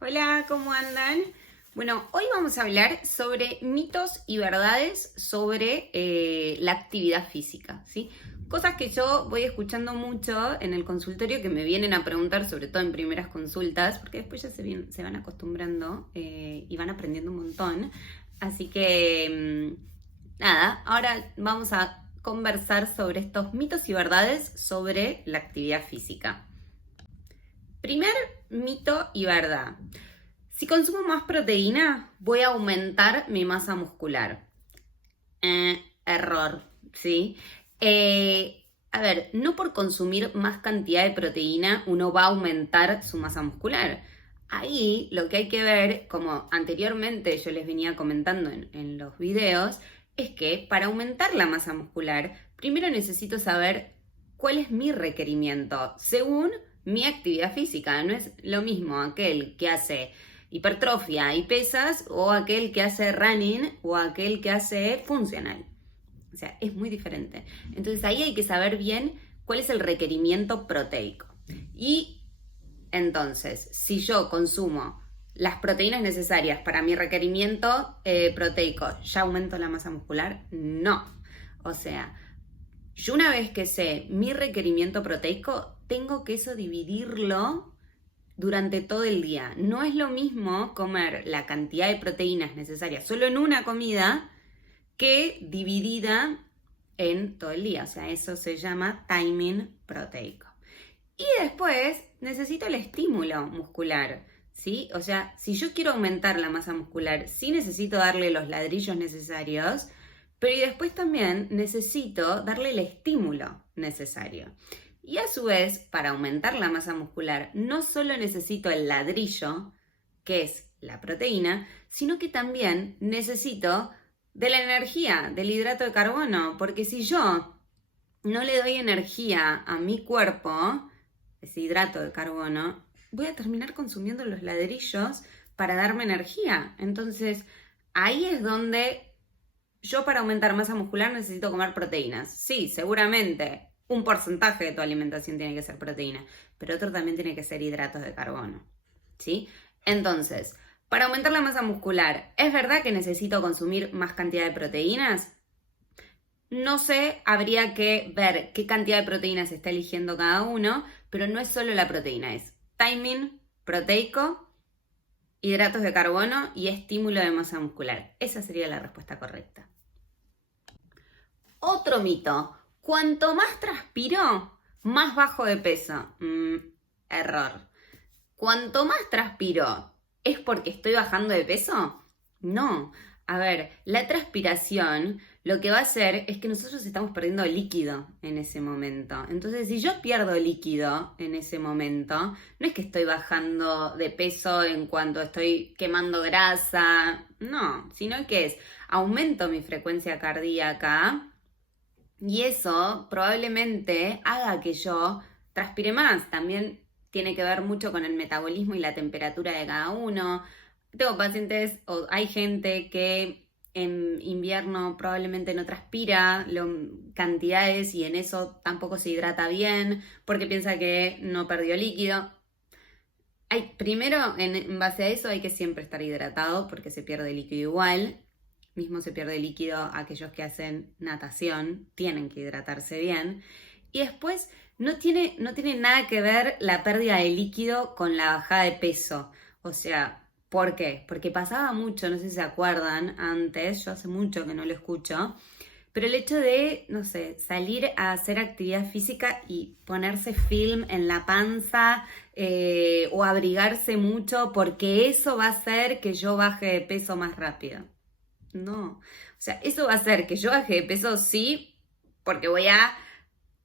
Hola, ¿cómo andan? Bueno, hoy vamos a hablar sobre mitos y verdades sobre la actividad física, ¿sí? Cosas que yo voy escuchando mucho en el consultorio que me vienen a preguntar, sobre todo en primeras consultas, porque después ya se van acostumbrando y van aprendiendo un montón. Así que, nada, ahora vamos a conversar sobre estos mitos y verdades sobre la actividad física. Primer mito y verdad. Si consumo más proteína, voy a aumentar mi masa muscular. Error, ¿sí? A ver, no por consumir más cantidad de proteína uno va a aumentar su masa muscular. Ahí lo que hay que ver, como anteriormente yo les venía comentando en los videos, es que para aumentar la masa muscular, primero necesito saber cuál es mi requerimiento según mi actividad física. No es lo mismo aquel que hace hipertrofia y pesas o aquel que hace running o aquel que hace funcional. O sea, es muy diferente. Entonces ahí hay que saber bien cuál es el requerimiento proteico. Y entonces, si yo consumo las proteínas necesarias para mi requerimiento proteico, ¿ya aumento la masa muscular? No. O sea, yo una vez que sé mi requerimiento proteico, tengo que eso dividirlo durante todo el día. No es lo mismo comer la cantidad de proteínas necesarias solo en una comida que dividida en todo el día. O sea, eso se llama timing proteico. Y después necesito el estímulo muscular, ¿sí? O sea, si yo quiero aumentar la masa muscular, sí necesito darle los ladrillos necesarios, pero y después también necesito darle el estímulo necesario. Y a su vez, para aumentar la masa muscular, no solo necesito el ladrillo, que es la proteína, sino que también necesito de la energía, del hidrato de carbono, porque si yo no le doy energía a mi cuerpo, ese hidrato de carbono, voy a terminar consumiendo los ladrillos para darme energía. Entonces, ahí es donde yo para aumentar masa muscular necesito comer proteínas. Sí, seguramente un porcentaje de tu alimentación tiene que ser proteína, pero otro también tiene que ser hidratos de carbono, ¿sí? Entonces, para aumentar la masa muscular, ¿es verdad que necesito consumir más cantidad de proteínas? No sé, habría que ver qué cantidad de proteínas está eligiendo cada uno, pero no es solo la proteína, es timing proteico, hidratos de carbono y estímulo de masa muscular. Esa sería la respuesta correcta. Otro mito, cuanto más transpiro, más bajo de peso. Error. Cuanto más transpiro, ¿es porque estoy bajando de peso? No. A ver, la transpiración lo que va a hacer es que nosotros estamos perdiendo líquido en ese momento. Entonces, si yo pierdo líquido en ese momento, no es que estoy bajando de peso en cuanto estoy quemando grasa, no, sino que es aumento mi frecuencia cardíaca y eso probablemente haga que yo transpire más. También tiene que ver mucho con el metabolismo y la temperatura de cada uno. Tengo pacientes, o hay gente que en invierno probablemente no transpira cantidades y en eso tampoco se hidrata bien porque piensa que no perdió líquido. Primero, en base a eso hay que siempre estar hidratado porque se pierde líquido igual. Mismo se pierde líquido aquellos que hacen natación, tienen que hidratarse bien. Y después no tiene nada que ver la pérdida de líquido con la bajada de peso. O sea, ¿por qué? Porque pasaba mucho, no sé si se acuerdan antes, yo hace mucho que no lo escucho, pero el hecho de, no sé, salir a hacer actividad física y ponerse film en la panza o abrigarse mucho porque eso va a hacer que yo baje de peso más rápido. No, o sea, eso va a hacer que yo baje de peso, sí, porque voy a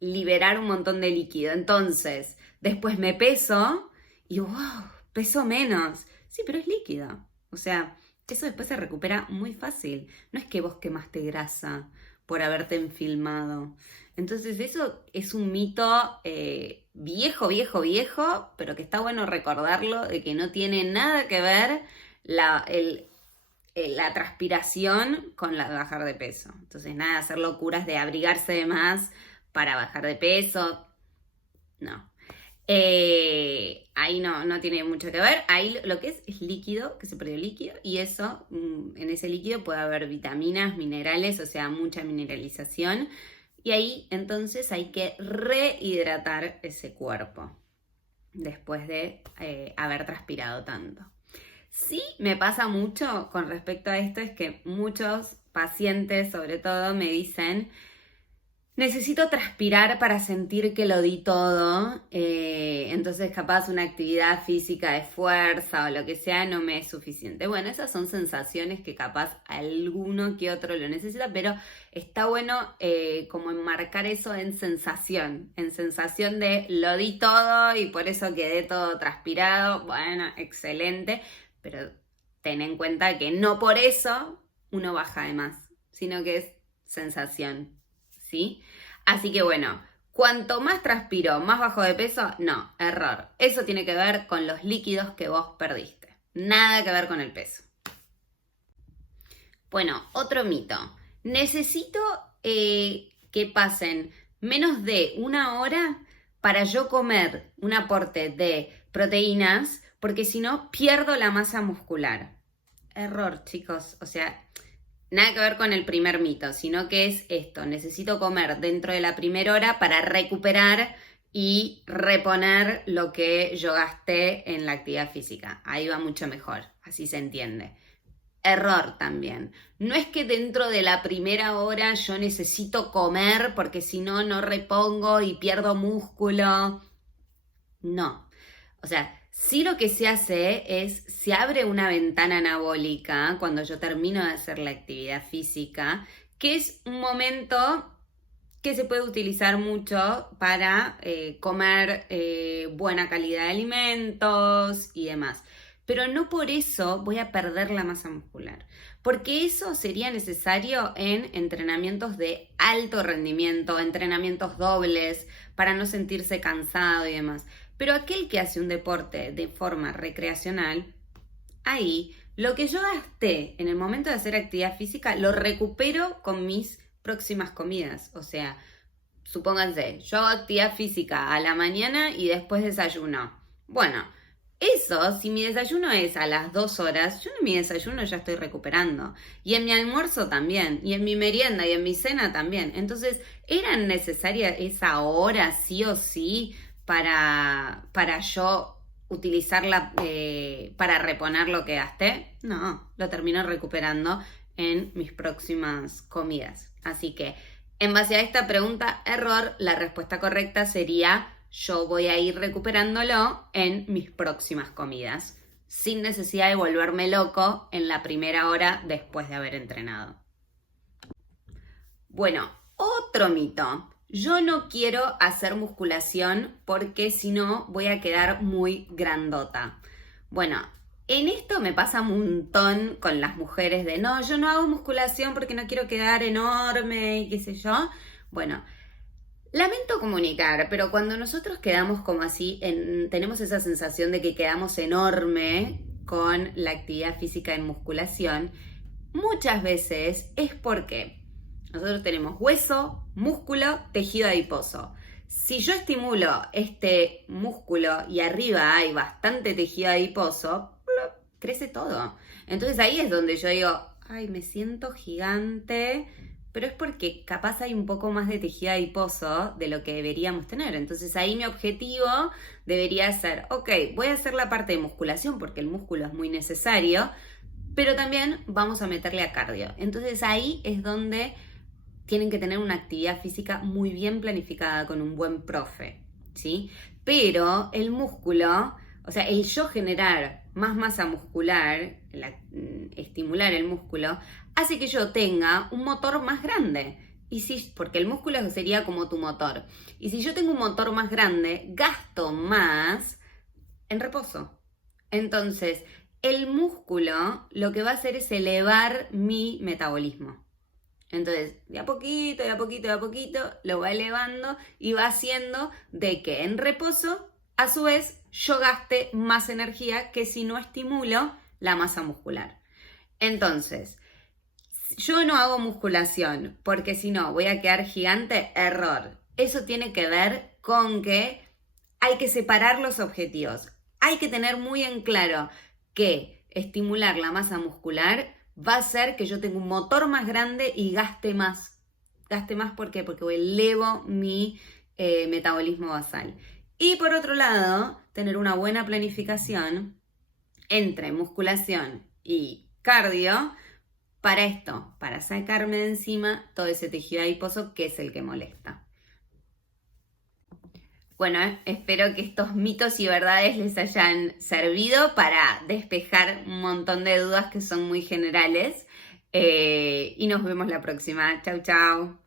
liberar un montón de líquido. Entonces, después me peso y wow, peso menos. Sí, pero es líquido. O sea, eso después se recupera muy fácil. No es que vos quemaste grasa por haberte enfilmado. Entonces, eso es un mito viejo, viejo, viejo, pero que está bueno recordarlo de que no tiene nada que ver la transpiración con la bajar de peso. Entonces, nada de hacer locuras de abrigarse de más para bajar de peso. No. Ahí no tiene mucho que ver. Ahí lo que es líquido, que se perdió líquido, y eso, en ese líquido puede haber vitaminas, minerales, o sea, mucha mineralización. Y ahí entonces hay que rehidratar ese cuerpo después de haber transpirado tanto. Sí, me pasa mucho con respecto a esto, es que muchos pacientes, sobre todo, me dicen: necesito transpirar para sentir que lo di todo, entonces capaz una actividad física de fuerza o lo que sea no me es suficiente. Bueno, esas son sensaciones que capaz alguno que otro lo necesita, pero está bueno como enmarcar eso en sensación de lo di todo y por eso quedé todo transpirado. Bueno, excelente, pero ten en cuenta que no por eso uno baja de más, sino que es sensación. ¿Sí? Así que bueno, cuanto más transpiro, más bajo de peso, no, error. Eso tiene que ver con los líquidos que vos perdiste. Nada que ver con el peso. Bueno, otro mito. Necesito que pasen menos de una hora para yo comer un aporte de proteínas, porque si no pierdo la masa muscular. Error, chicos. O sea, nada que ver con el primer mito, sino que es esto: necesito comer dentro de la primera hora para recuperar y reponer lo que yo gasté en la actividad física. Ahí va mucho mejor, así se entiende. Error también. No es que dentro de la primera hora yo necesito comer porque si no, no repongo y pierdo músculo. No. O sea, sí, lo que se hace es, se abre una ventana anabólica cuando yo termino de hacer la actividad física, que es un momento que se puede utilizar mucho para comer buena calidad de alimentos y demás. Pero no por eso voy a perder la masa muscular, porque eso sería necesario en entrenamientos de alto rendimiento, entrenamientos dobles, para no sentirse cansado y demás. Pero aquel que hace un deporte de forma recreacional, ahí lo que yo gasté en el momento de hacer actividad física lo recupero con mis próximas comidas. O sea, supónganse, yo hago actividad física a la mañana y después desayuno. Bueno, eso, si mi desayuno es a las 2 horas, yo en mi desayuno ya estoy recuperando. Y en mi almuerzo también, y en mi merienda y en mi cena también. Entonces, ¿era necesaria esa hora sí o sí para yo utilizarla para reponer lo que gasté? No, lo termino recuperando en mis próximas comidas. Así que, en base a esta pregunta, error, la respuesta correcta sería: yo voy a ir recuperándolo en mis próximas comidas, sin necesidad de volverme loco en la primera hora después de haber entrenado. Bueno, otro mito. Yo no quiero hacer musculación porque si no voy a quedar muy grandota. Bueno, en esto me pasa un montón con las mujeres de: no, yo no hago musculación porque no quiero quedar enorme y qué sé yo. Bueno, lamento comunicar, pero cuando nosotros quedamos como así, tenemos esa sensación de que quedamos enorme con la actividad física en musculación, muchas veces es porque nosotros tenemos hueso, músculo, tejido adiposo. Si yo estimulo este músculo y arriba hay bastante tejido adiposo, crece todo. Entonces ahí es donde yo digo: ay, me siento gigante, pero es porque capaz hay un poco más de tejido adiposo de lo que deberíamos tener. Entonces ahí mi objetivo debería ser: ok, voy a hacer la parte de musculación porque el músculo es muy necesario, pero también vamos a meterle a cardio. Entonces ahí es donde tienen que tener una actividad física muy bien planificada con un buen profe, ¿sí? Pero el músculo, o sea, el yo generar más masa muscular, estimular el músculo, hace que yo tenga un motor más grande. Porque el músculo sería como tu motor. Y si yo tengo un motor más grande, gasto más en reposo. Entonces, el músculo lo que va a hacer es elevar mi metabolismo. Entonces, de a poquito, de a poquito, de a poquito, lo va elevando y va haciendo de que en reposo, a su vez, yo gaste más energía que si no estimulo la masa muscular. Entonces, yo no hago musculación porque si no voy a quedar gigante, error. Eso tiene que ver con que hay que separar los objetivos. Hay que tener muy en claro que estimular la masa muscular va a hacer que yo tenga un motor más grande y gaste más. Gaste más, ¿por qué? Porque elevo mi metabolismo basal. Y por otro lado, tener una buena planificación entre musculación y cardio para esto, para sacarme de encima todo ese tejido adiposo que es el que molesta. Bueno, espero que estos mitos y verdades les hayan servido para despejar un montón de dudas que son muy generales. Y nos vemos la próxima. Chau, chau.